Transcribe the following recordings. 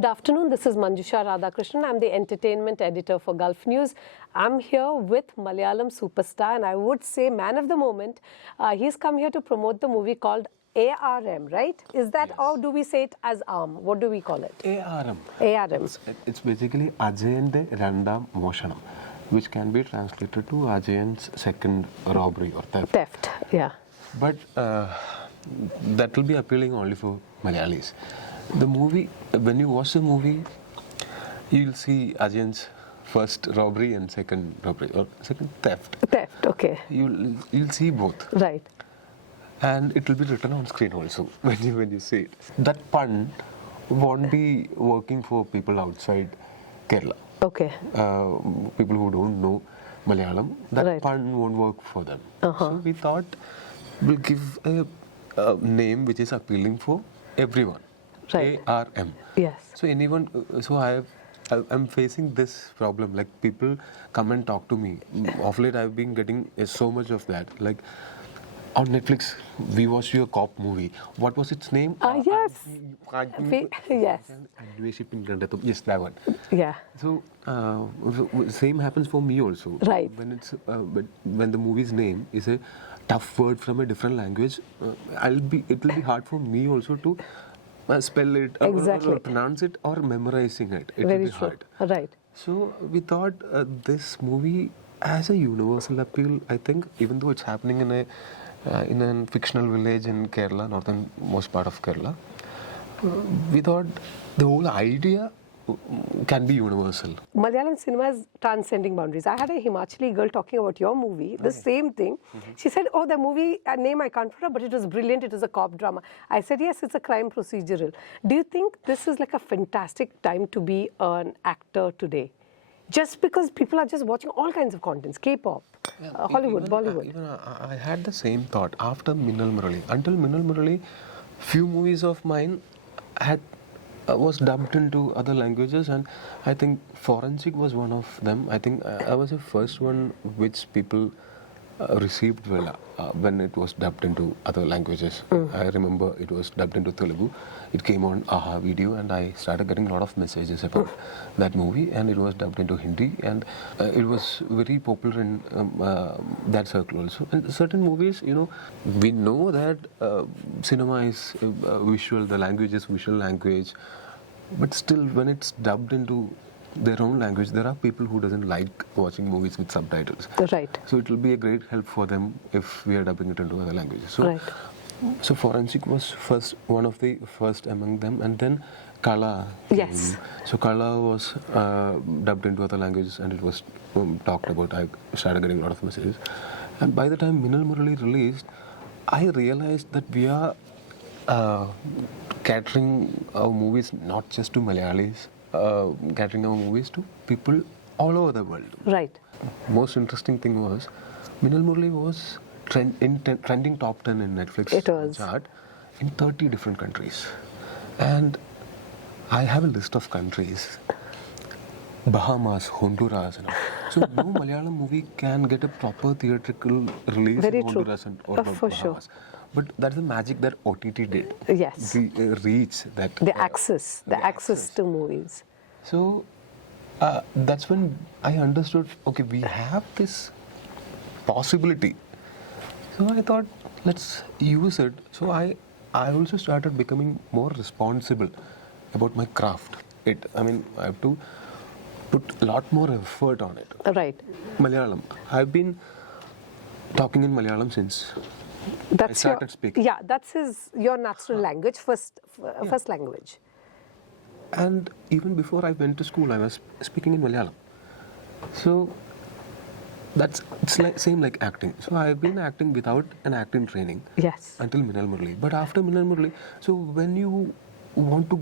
Good afternoon. This is Manjusha Radhakrishnan. I'm the entertainment editor for Gulf News. I'm here with Malayalam superstar, and I would say man of the moment. He's come here to promote the movie called A.R.M, right? Is that, or do we say it as A.R.M? What do we call it? A.R.M. A.R.M. It's basically Ajayante Randam Moshanam, which can be translated to Ajayan's second robbery or theft. Theft, yeah. But that will be appealing only for Malayalis. The movie, when you watch the movie, you'll see Ajayan's first robbery and second robbery, or second theft. Theft, okay. You'll see both. Right. And it will be written on screen also when you see it. That pun won't be working for people outside Kerala. Okay. People who don't know Malayalam, that pun won't work for them. So we thought we'll give a name which is appealing for everyone. Right. A.R.M. Yes. So I'm facing this problem. Like, people come and talk to me. Of late, I've been getting so much of that. Like, on Netflix, we watched your cop movie. What was its name? Yes. Yes. Yes, that one. Yeah. So same happens for me also. Right. When the movie's name is a tough word from a different language, it will be hard for me also to spell it or pronounce it or memorizing it. It will be hard. Right. So we thought this movie has a universal appeal. I think even though it's happening in a fictional village in Kerala, northernmost part of Kerala, we thought the whole idea can be universal. Malayalam cinema is transcending boundaries. I had a Himachali girl talking about your movie, the same thing. She said, oh, the movie name I can't remember, but it was brilliant. It was a cop drama. I said, yes, it's a crime procedural. Do you think this is like a fantastic time to be an actor today? Just because people are just watching all kinds of contents, K-pop, Hollywood, Bollywood. Even I had the same thought after Minnal Murali. Until Minnal Murali, few movies of mine was dubbed into other languages, and I think Forensic was one of them. I think I was the first one which people received well when it was dubbed into other languages. I remember it was dubbed into Telugu. It came on AHA video, and I started getting a lot of messages about that movie, and it was dubbed into Hindi, and it was very popular in that circle also. And certain movies, we know that cinema is visual, the language is visual language, but still when it's dubbed into their own language, there are people who doesn't like watching movies with subtitles. Right. So it will be a great help for them if we are dubbing it into other languages. So, so Forensic was one of the first among them, and then Kala. Yes. So Kala was dubbed into other languages, and it was talked about. I started getting a lot of messages, and by the time Minnal Murali released, I realized that we are catering our movies not just to Malayalis, catering our movies to people all over the world. Right. Most interesting thing was, Minnal Murali was trending top 10 in Netflix chart in 30 different countries. And I have a list of countries. Bahamas, Honduras, and all. So no Malayalam movie can get a proper theatrical release in Honduras or Bahamas. Sure. But that's the magic that OTT did. Yes. The reach that... The access to movies. So that's when I understood, okay, we have this possibility. So I thought, let's use it. So I also started becoming more responsible about my craft. I have to put a lot more effort on it. Right. Malayalam. I've been talking in Malayalam since I started speaking. Yeah, that's your natural language, first language. And even before I went to school, I was speaking in Malayalam. So it's same like acting. So I've been acting without an acting training. Yes. Until Minnal Murali. But after Minnal Murali, so when you want to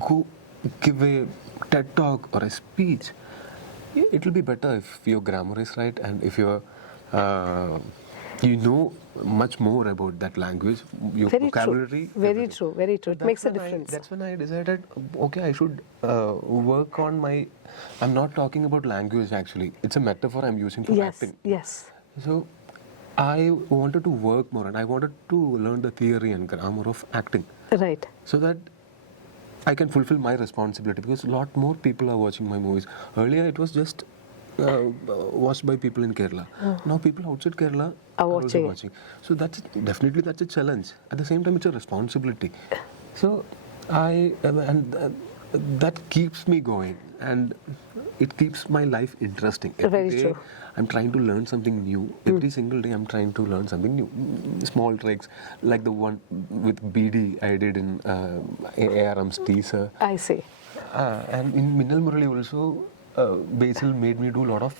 go give a TED talk or a speech, it will be better if your grammar is right and if you're you know much more about that language, your vocabulary. Very true. It makes a difference. That's when I decided, okay, I should work on my... I'm not talking about language actually. It's a metaphor I'm using for acting. Yes. So I wanted to work more, and I wanted to learn the theory and grammar of acting. Right. So that I can fulfill my responsibility because a lot more people are watching my movies. Earlier, it was just watched by people in Kerala. Now people outside Kerala Are are also watching. watching. So that's a challenge. At the same time, it's a responsibility. So that keeps me going, and it keeps my life interesting. Very day, true. I'm trying to learn something new. Every single day, I'm trying to learn something new. Small tricks, like the one with BD I did in A.R.M's teaser. I see. And in Minnal Murali also, Basil made me do a lot of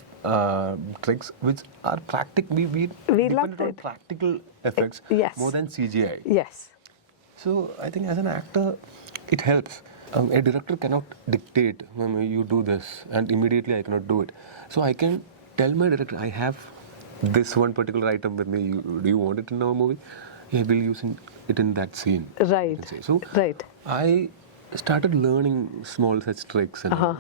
tricks which are practical. We loved depended on it. practical effects Yes. more than CGI. Yes. So I think as an actor, it helps. A director cannot dictate, you do this, and immediately I cannot do it. So I can tell my director, I have this one particular item with me. Do you want it in our movie? Yeah, we'll use it in that scene. Right. you can say. So Right. I started learning small such tricks and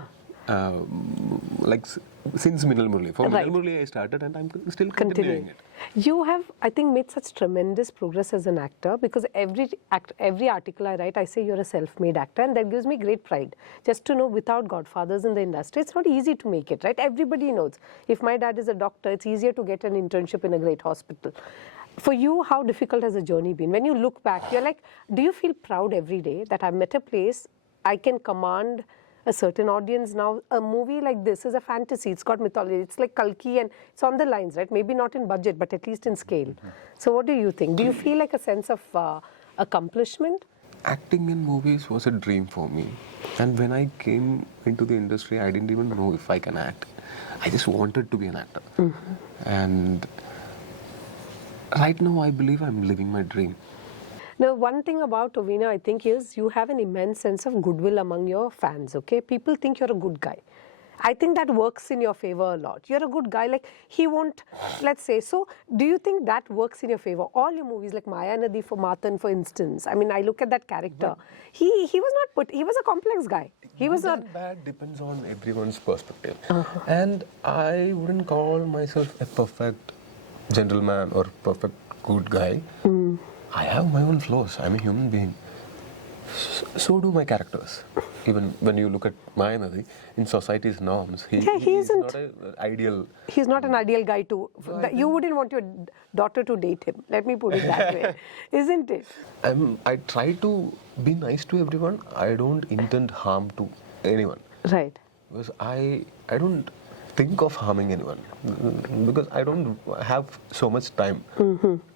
since Minnal Murali. For Right. Minnal Murali I started, and I'm still Continuing. continuing it. You have, I think, made such tremendous progress as an actor, because every article I write, I say you're a self-made actor, and that gives me great pride. Just to know, without godfathers in the industry, it's not easy to make it, right? Everybody knows. If my dad is a doctor, it's easier to get an internship in a great hospital. For you, how difficult has the journey been? When you look back, you're like, do you feel proud every day that I've met a place, I can command a certain audience now? A movie like this is a fantasy, it's got mythology, it's like Kalki, and it's on the lines, right? Maybe not in budget, but at least in scale. So what do you think? Do you feel like a sense of accomplishment? Acting in movies was a dream for me. And when I came into the industry, I didn't even know if I can act. I just wanted to be an actor. And right now, I believe I'm living my dream. Now, one thing about Tovino, I think, is you have an immense sense of goodwill among your fans, okay? People think you're a good guy. I think that works in your favor a lot. You're a good guy, like, he won't, let's say. So, do you think that works in your favor? All your movies, like Maya Nadi for Matan, for instance, I mean, I look at that character. He was he was a complex guy. He was Good not. and bad depends on everyone's perspective. And I wouldn't call myself a perfect gentleman or perfect good guy. I have my own flaws. I'm a human being. So do my characters. Even when you look at Maya Nadi, in society's norms, he is not an ideal. He's not an ideal guy to. You wouldn't want your daughter to date him. Let me put it that way, isn't it? I try to be nice to everyone. I don't intend harm to anyone. Right. Because I don't think of harming anyone, because I don't have so much time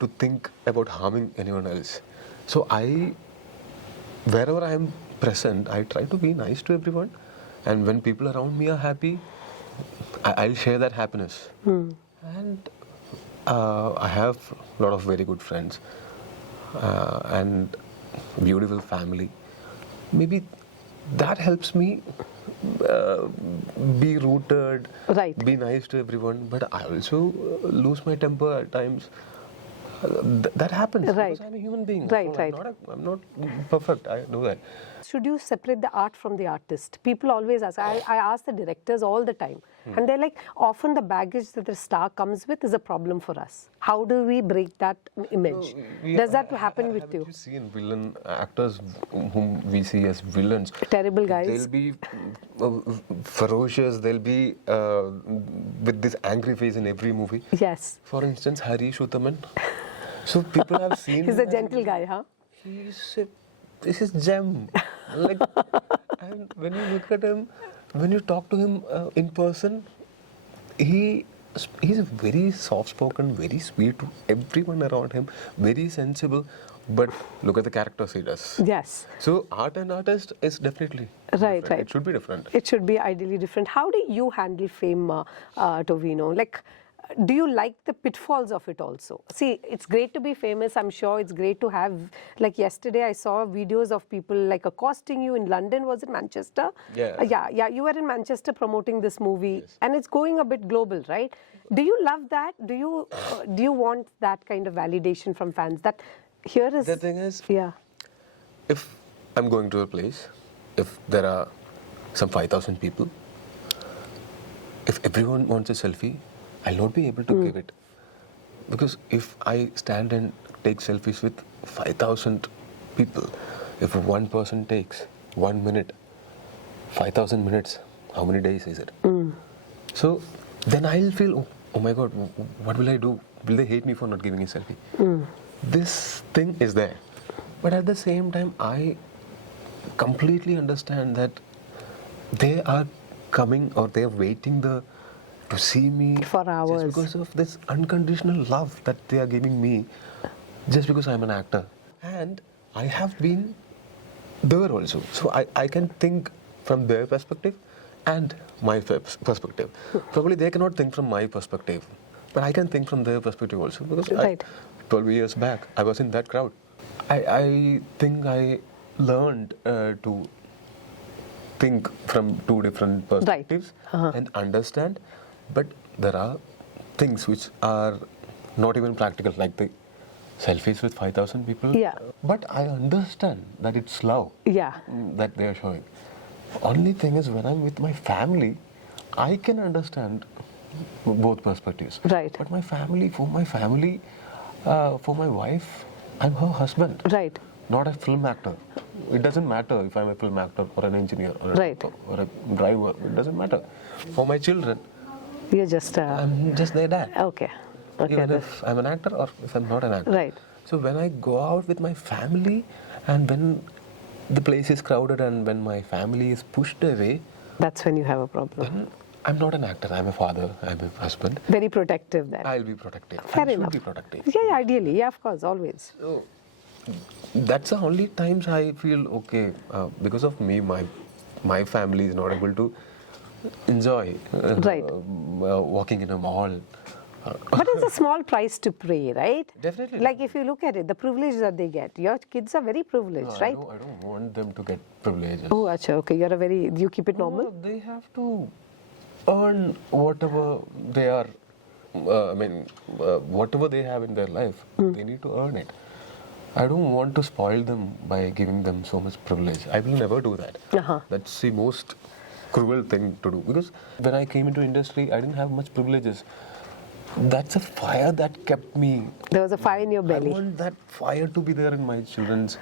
to think about harming anyone else. So wherever I am present, I try to be nice to everyone, and when people around me are happy, I'll share that happiness. And I have a lot of very good friends and beautiful family. Maybe that helps me be rooted, Right. be nice to everyone, but I also lose my temper at times. That happens Right. because I'm a human being. Right, So right. I'm not perfect, I know that. Should you separate the art from the artist? People always ask. I ask the directors all the time. And they're like, often the baggage that the star comes with is a problem for us. How do we break that image? Does that happen with you? Haven't you seen villain actors whom we see as villains? Terrible guys. They'll be ferocious, they'll be with this angry face in every movie. Yes. For instance, Harish Uttaman. So people have seen He's him a as gentle guy, huh? This is gem. Like, and when you look at him, when you talk to him in person, he's a very soft-spoken, very sweet to everyone around him, very sensible. But look at the characters he does. Yes. So art and artist is definitely Right, different. right. It should be different. It should be ideally different. How do you handle fame, Tovino? Like, do you like the pitfalls of it also? See, it's great to be famous. I'm sure it's great to have, like yesterday I saw videos of people like accosting you in London. Was it Manchester? Yeah. Yeah. You were in Manchester promoting this movie, and it's going a bit global, right? Do you love that? Do you want that kind of validation from fans? That here is The thing is, yeah. if I'm going to a place, if there are some 5,000 people, if everyone wants a selfie, I'll not be able to give it. Because if I stand and take selfies with 5,000 people, if one person takes, 1 minute, 5,000 minutes, how many days is it? So then I'll feel, oh my God, what will I do? Will they hate me for not giving a selfie? This thing is there. But at the same time, I completely understand that they are coming or they are waiting to see me For hours. just because of this unconditional love that they are giving me, just because I'm an actor. And I have been there also. So I can think from their perspective and my perspective. Probably they cannot think from my perspective, but I can think from their perspective also, because Right. 12 years back, I was in that crowd. I think I learned to think from two different perspectives and understand, but there are things which are not even practical, like the selfies with 5,000 people. Yeah. But I understand that it's love Yeah. that they are showing. Only thing is, when I'm with my family, I can understand both perspectives. Right. But for my wife, I'm her husband. Right. Not a film actor. It doesn't matter if I'm a film actor or an engineer or Right. or a driver. It doesn't matter. For my children, You're just. I'm just their dad. Okay. Okay. Even if I'm an actor or if I'm not an actor. Right. So when I go out with my family, and when the place is crowded and when my family is pushed away, That's when you have a problem. then I'm not an actor. I'm a father. I'm a husband. Very protective then. I'll be protective. Fair I enough. should be protective. Yeah, ideally. Yeah, of course, always. So that's the only times I feel okay, because of me, my family is not able to enjoy Right. walking in a mall. But it's a small price to pay, right? Definitely. Like if you look at it, the privilege that they get. Your kids are very privileged, right? I don't want them to get privileges. Oh, acha, okay. You keep it normal? No, they have to earn whatever they are. Whatever they have in their life, they need to earn it. I don't want to spoil them by giving them so much privilege. I will never do that. That's the most cruel thing to do. Because when I came into industry, I didn't have much privileges. That's a fire that kept me. There was a fire in your I belly. want that fire to be there in my children's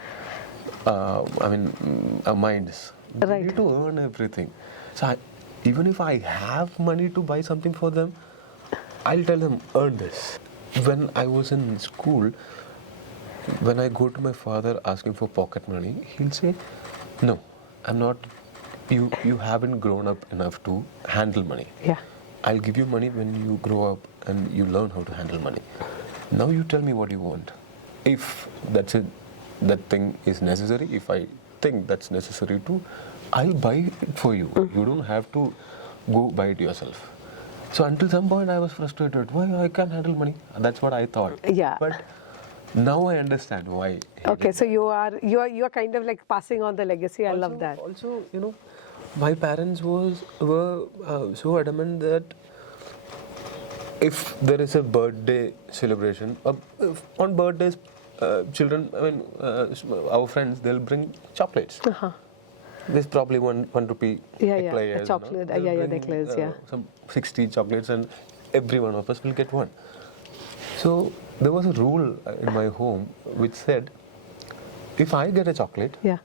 minds. They Right. need to earn everything. So even if I have money to buy something for them, I'll tell them, earn this. When I was in school, when I go to my father asking for pocket money, he'll say, no, I'm not, you haven't grown up enough to handle money. Yeah. I'll give you money when you grow up and you learn how to handle money. Now you tell me what you want. If that thing is necessary, if I think that's necessary too, I'll buy it for you. You don't have to go buy it yourself. So until some point I was frustrated. Why I can't handle money? That's what I thought. Yeah. But now I understand why. Okay, so you are kind of like passing on the legacy. I love that. Also, my parents were so adamant that if there is a birthday celebration, on birthdays, children, our friends, they'll bring chocolates. There's probably one rupee eclairs. A chocolate. They'll Yeah, bring, the eclairs, yeah. Some 60 chocolates, and every one of us will get one. So there was a rule in my home which said, if I get a chocolate, Yeah.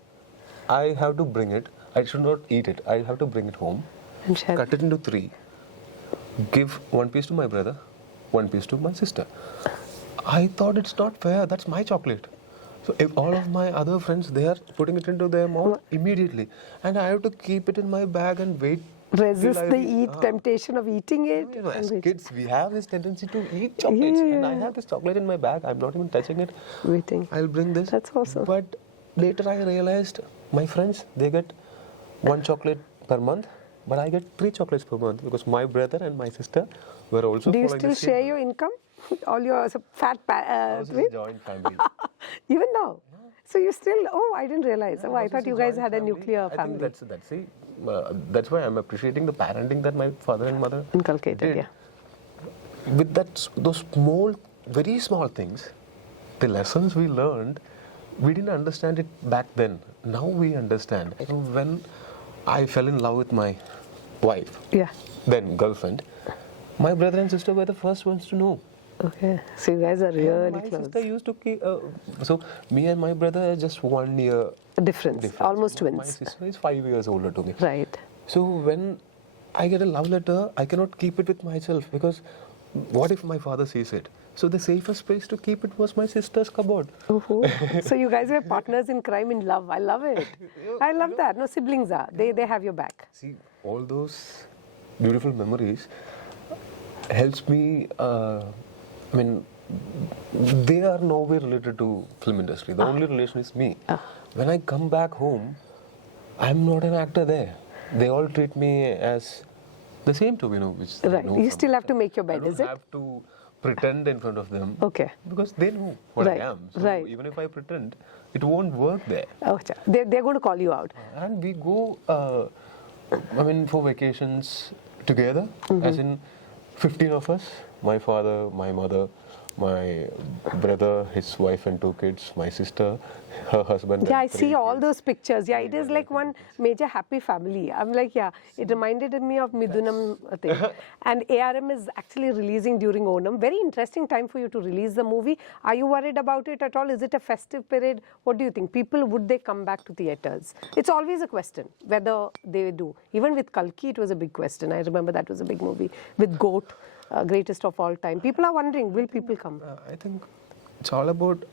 I have to bring it. I should not eat it. I have to bring it home, And share. cut it into 3, give 1 piece to my brother, 1 piece to my sister. I thought it's not fair. That's my chocolate. So if all of my other friends, they are putting it into their mouth immediately, and I have to keep it in my bag and wait. Resist till the temptation of eating it. As and wait. kids, we have this tendency to eat chocolates, and I have this chocolate in my bag. I'm not even touching it. Waiting. I'll bring this. That's awesome. But later I realized my friends, they get 1 chocolate per month, but I get 3 chocolates per month because my brother and my sister were also. Do you following still the same share rule. your income? All your fat Ours is a twin? joint family. Even now? So you still? Oh, I didn't realize. Oh, I Ours thought is you a guys joint had a family. nuclear I family. think that's why I'm appreciating the parenting that my father and mother Inculcated, did. yeah. With those very small things, the lessons we learned, we didn't understand it back then. Now we understand. When I fell in love with my wife, Yeah. then girlfriend, my brother and sister were the first ones to know. Okay, so you guys are really My close. sister used to keep. So me and my brother are just 1 year Difference, almost My twins. sister is 5 years older to me. Right. So when I get a love letter, I cannot keep it with myself because what if my father sees it? So the safest place to keep it was my sister's cupboard. So you guys were partners in crime in love. I love it. I love that. No, siblings are. They have your back. See, all those beautiful memories helps me. I mean, they are nowhere related to film industry. The only relation is me. When I come back home, I'm not an actor there. They all treat me as the same Tovino, which they Right. know You from still have to make your bed, I don't is it? have to pretend in front of them. Okay. Because they know what Right, I am. So right. even if I pretend, it won't work there. Oh, they're going to call you out. And we go, for vacations together, as in 15 of us, my father, my mother, my brother, his wife and 2 kids, my sister, her husband. Yeah, I and 3 see all kids. those pictures. Yeah, it is like one major happy family. I'm like, yeah, it reminded me of Midunam thing. And A.R.M is actually releasing during Onam. Very interesting time for you to release the movie. Are you worried about it at all? Is it a festive period? What do you think? People, would they come back to theatres? It's always a question whether they do. Even with Kalki, it was a big question. I remember that was a big movie. With Goat, greatest of all time. People are wondering, will people come? I think it's all about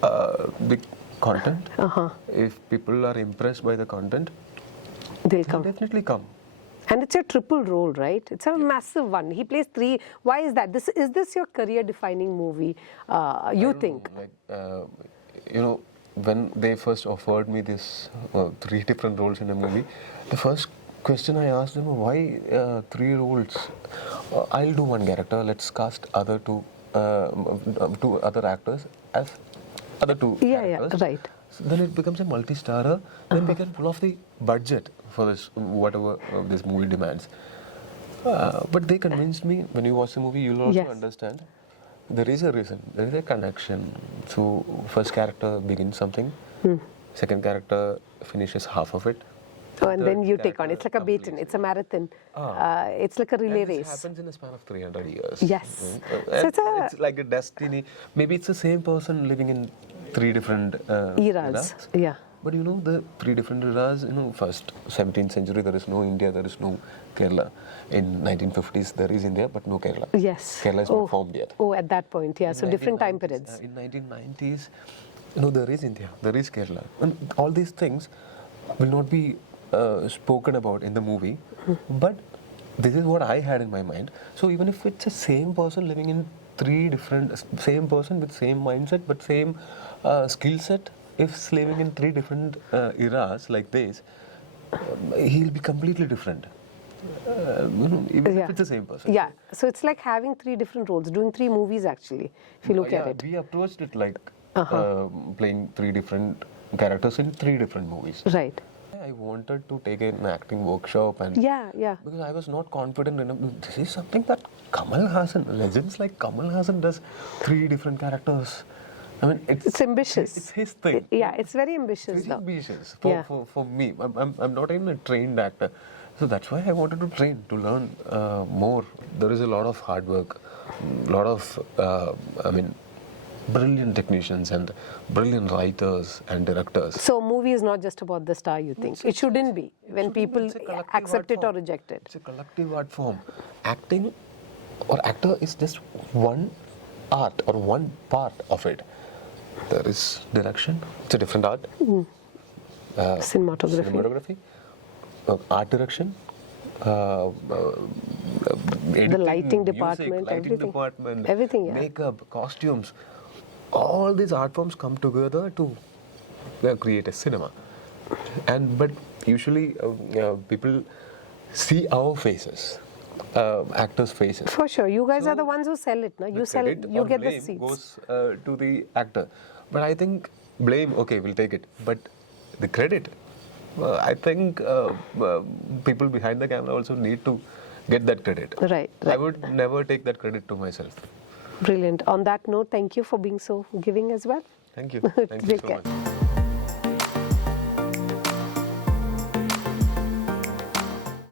the content. If people are impressed by the content, They'll they'll come. definitely come. And it's a triple role, right? It's a massive one. He plays 3. Why is that? Is this your career-defining movie? You think? When they first offered me this 3 different roles in a movie, the first question I asked them, why 3 roles? I'll do 1 character. Let's cast other 2 other actors as other 2 characters. Yeah, right. So then it becomes a multi-starrer. Then we can pull off the budget for this, whatever this movie demands. But they convinced me. When you watch the movie, you'll also Yes. understand. There is a reason. There is a connection. So first character begins something. Second character finishes half of it. Oh, and then Third you take on. character It's like a baton. completes It's a marathon. It's like a And relay this race. happens in a span of 300 years. Yes. And So it's like a destiny. Maybe it's the same person living in 3 different eras. Yeah. But the 3 different eras, first 17th century, there is no India, there is no Kerala. In 1950s, there is India, but no Kerala. Yes. Kerala is not formed yet. Oh, at that point, yeah. So different time 1990s, periods. In 1990s, there is India, there is Kerala. And all these things will not be spoken about in the movie, but this is what I had in my mind. So even if it's the same person living in 3 different, same person with same mindset, but same skill set, if living in 3 different eras like this, he'll be completely different. Even if it's the same person. Yeah. So it's like having 3 different roles, doing 3 movies actually, if you look at it. We approached it like playing 3 different characters in 3 different movies. Right. I wanted to take an acting workshop and Yeah. because I was not confident enough. This is something that Kamal Hassan, legends like Kamal Hassan does 3 different characters. I mean, It's ambitious. It's his thing. Yeah, it's very ambitious It's though. ambitious Yeah. for me. I'm not even a trained actor. So that's why I wanted to train, to learn more. There is a lot of hard work, a lot of, brilliant technicians and brilliant writers and directors. So movie is not just about the star, you think? It shouldn't be when people It's a collective accept art it or form. reject it. It's a collective art form. Acting or actor is just one art or one part of it. There is direction. It's a different art. Cinematography. Art direction. The lighting music, department, lighting everything. department, Everything, yeah. makeup, costumes. All these art forms come together to create a cinema. But usually people see our faces, actors' faces. For sure. You guys So, are the ones who sell it, no? You The sell, credit you or get the blame seats. goes to the actor. But I think blame, okay, we'll take it. But the credit, I think people behind the camera also need to get that credit. Right. I would never take that credit to myself. Brilliant. On that note, thank you for being so giving as well. Thank you. Thank you Take so care. much.